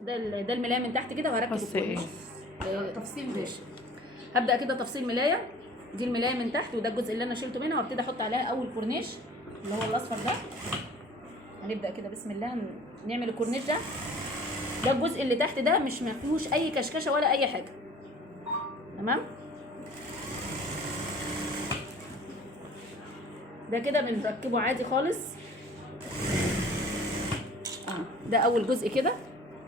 ده الملايه من تحت كده، وهركب الكورنيش. تفصيل ماشي. هبدا كده تفصيل ملايه. دي الملايه من تحت، وده الجزء اللي انا شلته منها، وابتدي احط عليها اول كورنيش اللي هو الاصفر ده. هنبدا كده بسم الله نعمل الكورنيش ده. ده الجزء اللي تحت ده مش ما فيهوش اي كشكشه ولا اي حاجه. تمام. ده كده بنركبه عادي خالص. ده اول جزء كده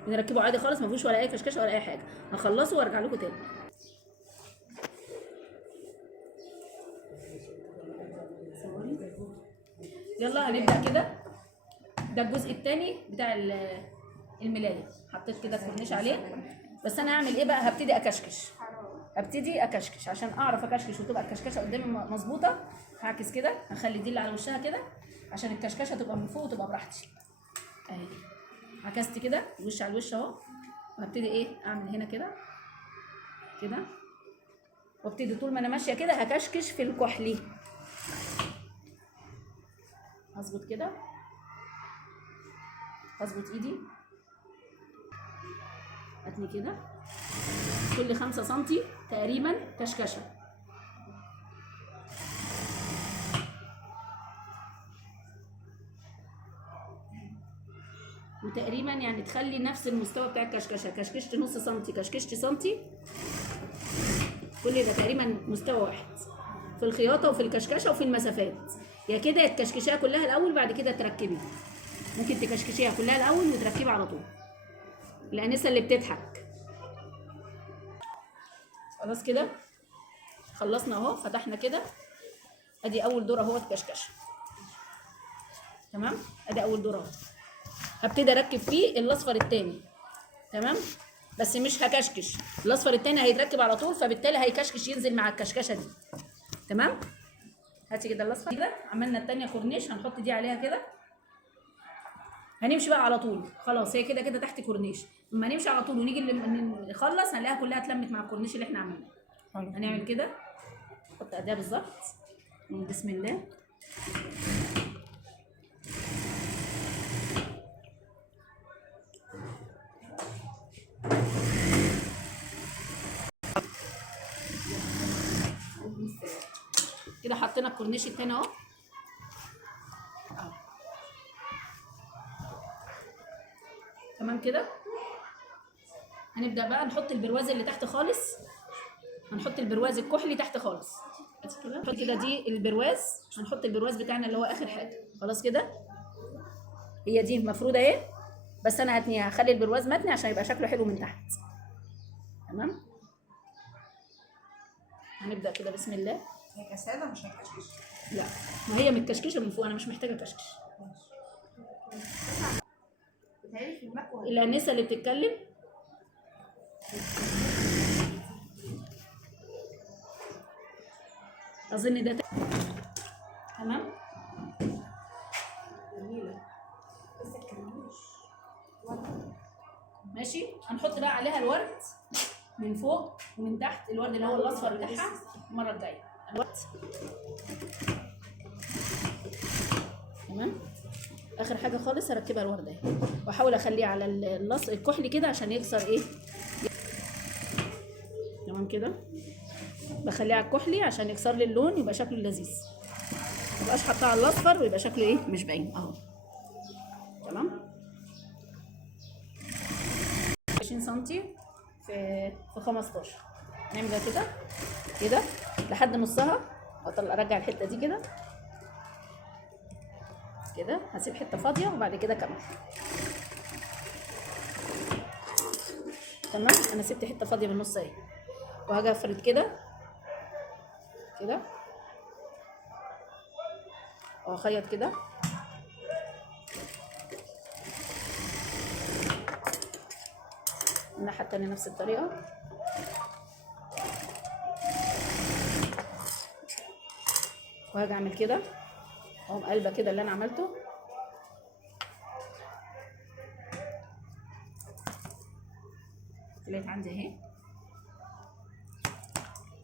بنركبه عادي خالص، ما فيهوش ولا اي كشكشه ولا اي حاجه. هخلصه وارجع لكم تاني. يلا هنبدا كده. ده الجزء الثاني بتاع الملايه. حطيت كده الكورنيش عليه، بس انا هعمل ايه بقى؟ هبتدي اكشكش عشان اعرف اكشكش وتبقى الكشكشه قدامي مظبوطه. هعكس كده، هخلي دي اللي على وشها كده عشان الكشكشه تبقى من فوق وتبقى براحتي. اهي عكست كده الوش على الوش اهو. وهبتدي ايه اعمل هنا كده كده، وابتدي طول ما انا ماشيه كده هكشكش في الكحلي. هظبط كده، هظبط ايدي، اتني كده كل 5 سنتي تقريبا كشكشه. وتقريبا يعني تخلي نفس المستوى بتاع الكشكشه. كشكشت نص سنتي، كشكشت سنتي، كل ده تقريبا مستوى واحد في الخياطه وفي الكشكشه وفي المسافات. يا كده تكشكشيها كلها الاول بعد كده تركبي. ممكن تكشكشيها كلها الاول وتركبي على طول. الانسه اللي بتضحك. خلاص كده خلصنا اهو. فتحنا كده، ادي اول دور اهو كشكشه. تمام. ادي اول دور اهو. هبتدي اركب فيه الاصفر الثاني. تمام. بس مش هكشكش، الاصفر الثاني هيتركب على طول، فبالتالي هيكشكش ينزل مع الكشكشه دي. تمام. هاتي كده الاصفر كده. عملنا الثانيه كورنيش، هنحط دي عليها كده. هنمشي بقى على طول. خلاص هي كده كده تحت كورنيش. اما نمشي على طول ونيجي نخلص هنلاقيها كلها اتلمت مع الكورنيش اللي احنا عملناه. هنعمل كده، نحط اداه بالظبط. بسم الله. كده حطينا الكورنيش التاني اهو. تمام كده. هنبدا بقى نحط البرواز اللي تحت خالص. هنحط البرواز الكحلي تحت خالص. نحط كده دي البرواز. هنحط البرواز بتاعنا اللي هو اخر حاجه. خلاص كده. هي دي مفروده اهي، بس انا هتنيها، هخلي البرواز متني عشان يبقى شكله حلو من تحت. تمام. هنبدا كده بسم الله. هي كساده مش هتكشكش؟ لا، ما هي متكشكشه من فوق، انا مش محتاجه كشكش. بتهيألي في المكوى الانسه اللي بتتكلم اظن ده تمام. جميله بس الكرموش ماشي. هنحط بقى عليها الورد من فوق ومن تحت. الورد اللي هو الاصفر بتاعها المره الجايه. الورد تمام. اخر حاجه خالص هركبها الورد اهي، واحاول اخليه على الكحلي كده عشان يكسر ايه. تمام كده. بخليه على الكحلي عشان يكسر لي اللون، يبقى شكله لذيذ. ما يبقاش حاطاه على الاصفر ويبقى شكله ايه مش باين اهو. تمام. 20 سم في 15. نعمل كده كده لحد نصها. ارجع الحته دي كده كده. هسيب حته فاضيه وبعد كده كمان. تمام. انا سبت حته فاضيه من النص اهي، وهاجي افرد كده كده واخيط كده. الناحيه التانيه نفس الطريقه. وهاجي اعمل كده، اقوم قلبه كده اللي انا عملته. طلعت عندي اهي.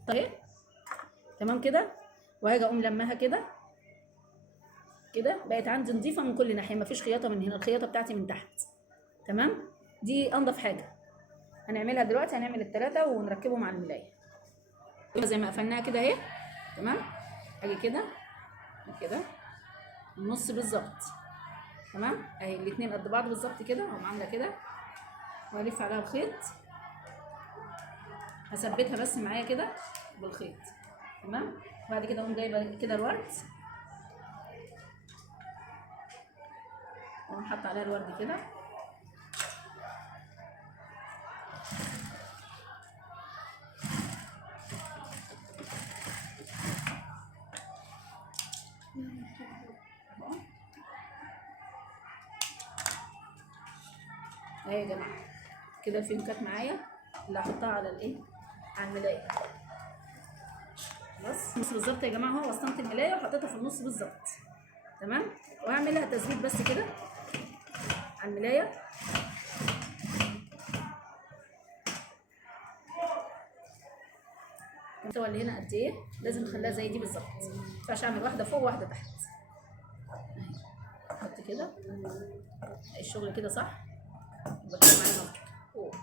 طيب تمام كده. وهاجي اقوم لماها كده كده. بقت عندي نظيفه من كل ناحيه، مفيش خياطه من هنا، الخياطه بتاعتي من تحت. تمام. دي انضف حاجه هنعملها دلوقتي. هنعمل الثلاثه ونركبهم على الملايه زي ما قفلناها كده اهي. تمام. اجي كده كده النص بالظبط. تمام. اهي الاثنين قد بعض بالظبط كده، اقوم عامله كده والف عليها الخيط، هثبتها بس معايا كده بالخيط. تمام. وبعد كده اقوم جايبه كده الورد، اقوم حاطه عليها الورد كده، اهي يا جماعه كده الفيونكات معايا اللي هحطها على الايه، على الملايه. بس النص بالظبط يا جماعه اهو، وسطنت الملايه وحطيتها في النص بالظبط. تمام. وهعملها تثبيت بس كده على الملايه. المستوى اللي هنا قد ايه لازم نخليها زي دي بالظبط، ما ينفعش اعمل واحده فوق وواحده تحت. احط كده الشغل كده صح، يبقى كده معايا فوق